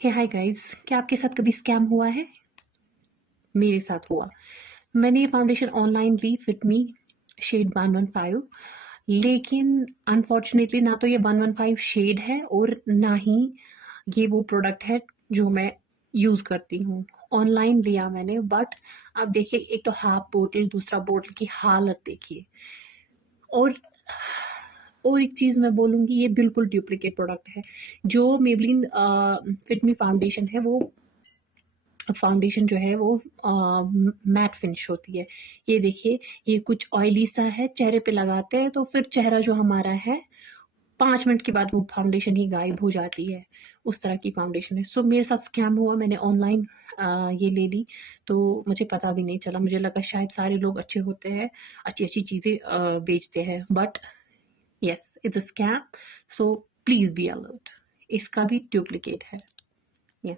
हे hi guys, क्या आपके साथ कभी स्कैम हुआ है? मेरे साथ हुआ। मैंने ये फाउंडेशन ऑनलाइन ली, फिट मी शेड 115, लेकिन अनफॉर्चुनेटली ना तो ये 115 शेड है और ना ही ये वो प्रोडक्ट है जो मैं यूज़ करती हूँ। ऑनलाइन लिया मैंने, बट अब देखिए, एक तो हाफ बोतल, दूसरा बोतल की हालत देखिए। और एक चीज़ मैं बोलूँगी, ये बिल्कुल डुप्लीकेट प्रोडक्ट है। जो मेबलिन फिट मी फाउंडेशन है, वो फाउंडेशन जो है वो मैट फिनिश होती है। ये देखिए, ये कुछ ऑयली सा है, चेहरे पे लगाते हैं तो फिर चेहरा जो हमारा है 5 मिनट के बाद वो फाउंडेशन ही गायब हो जाती है। उस तरह की फाउंडेशन है। सो मेरे साथ स्कैम हुआ, मैंने ऑनलाइन ये ले ली, तो मुझे पता भी नहीं चला। मुझे लगा शायद सारे लोग अच्छे होते हैं, अच्छी-अच्छी चीज़ें बेचते हैं, but yes, it's a scam. So please be alert. इसका भी डुप्लीकेट है। या